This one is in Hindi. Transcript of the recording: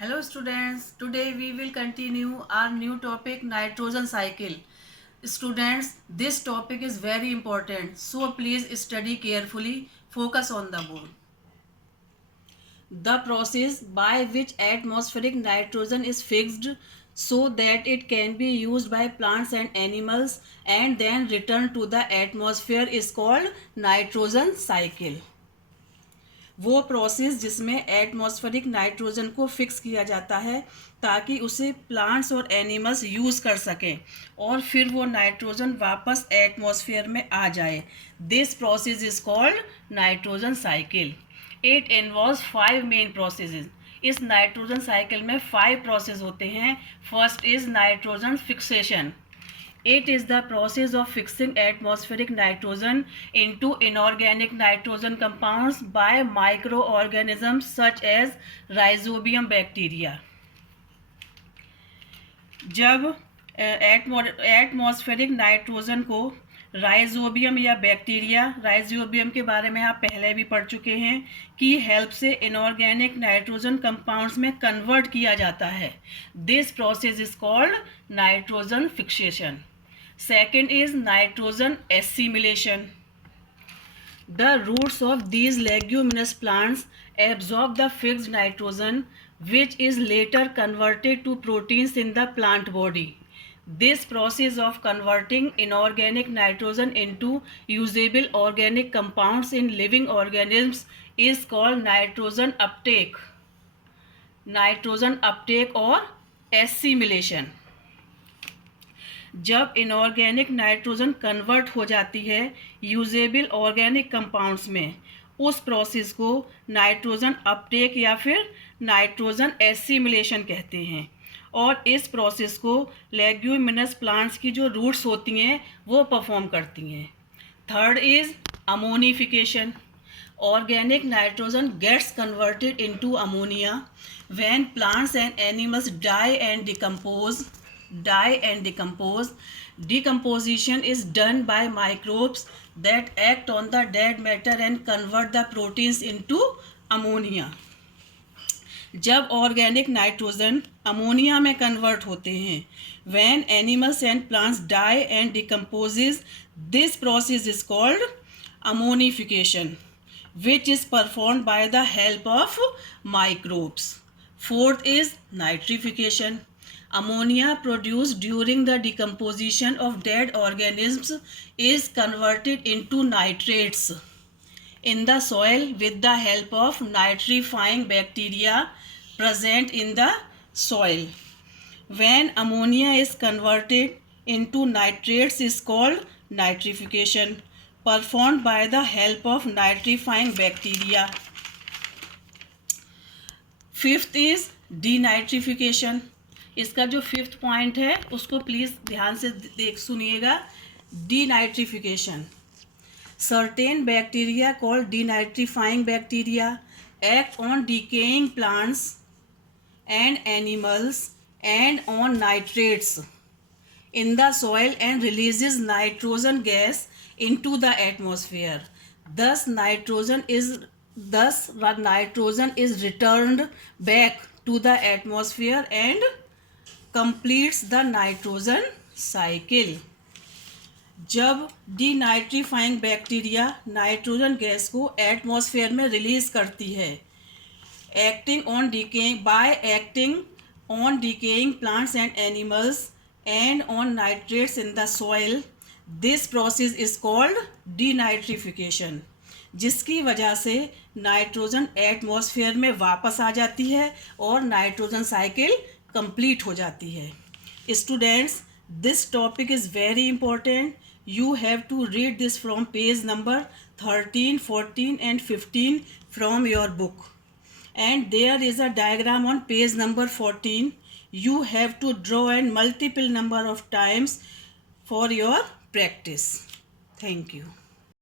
Hello students, today we will continue our new topic nitrogen cycle. Students, this topic is very important, so please study carefully, focus on the board. The process by which atmospheric nitrogen is fixed so that it can be used by plants and animals and then returned to the atmosphere is called nitrogen cycle. वो प्रोसेस जिसमें एटमॉस्फेरिक नाइट्रोजन को फिक्स किया जाता है ताकि उसे प्लांट्स और एनिमल्स यूज़ कर सकें और फिर वो नाइट्रोजन वापस एटमॉस्फेयर में आ जाए. This process is called nitrogen cycle. It involves 5 main processes. इस नाइट्रोजन साइकिल में 5 प्रोसेस होते हैं. First is nitrogen fixation. It is the process of fixing atmospheric nitrogen into inorganic nitrogen compounds by microorganisms such as rhizobium bacteria. जब एटमॉस्फेरिक नाइट्रोजन को राइजोबियम या बैक्टीरिया, राइजोबियम के बारे में आप पहले भी पढ़ चुके हैं, की हेल्प से इनऑर्गेनिक नाइट्रोजन कंपाउंड्स में कन्वर्ट किया जाता है. This process is called nitrogen fixation. Second is nitrogen assimilation. The roots of these leguminous plants absorb the fixed nitrogen, which is later converted to proteins in the plant body. This process of converting inorganic nitrogen into usable organic compounds in living organisms is called nitrogen uptake. Nitrogen uptake or assimilation. जब इनऑर्गेनिक नाइट्रोजन कन्वर्ट हो जाती है यूजेबल ऑर्गेनिक कंपाउंड्स में, उस प्रोसेस को नाइट्रोजन अपटेक या फिर नाइट्रोजन एसिमिलेशन कहते हैं. और इस प्रोसेस को लेग्यूमिनस प्लांट्स की जो रूट्स होती हैं वो परफॉर्म करती हैं. Third is ammonification. Organic nitrogen gets converted into ammonia when plants and animals die and decompose. Decomposition is done by microbes that act on the dead matter and convert the proteins into ammonia. जब ऑर्गेनिक नाइट्रोजन अमोनिया में कन्वर्ट होते हैं, when animals and plants die and decomposes, this process is called ammonification, which is performed by the help of microbes. Fourth is nitrification. Ammonia produced during the decomposition of dead organisms is converted into nitrates in the soil with the help of nitrifying bacteria present in the soil. When ammonia is converted into nitrates is called nitrification, performed by the help of nitrifying bacteria. Fifth is denitrification. इसका जो 5th पॉइंट है उसको प्लीज़ ध्यान से सुनिएगा. Denitrification. Certain bacteria called denitrifying bacteria act on decaying plants and animals and on nitrates in the soil and releases nitrogen gas into the atmosphere. Thus nitrogen is returned back to the atmosphere and completes the nitrogen cycle. जब डीनाइट्रीफाइंग बैक्टीरिया नाइट्रोजन गैस को एटमॉस्फेयर में रिलीज करती है, acting on decaying plants and animals and on nitrates in the soil, this process is called denitrification, जिसकी वजह से नाइट्रोजन एटमॉस्फेयर में वापस आ जाती है और नाइट्रोजन साइकिल कंप्लीट हो जाती है. Students, this topic is very important. You have to read this from page number 13, 14 and 15 from your book. And there is a diagram on page number 14. You have to draw an multiple number of times for your practice. Thank you.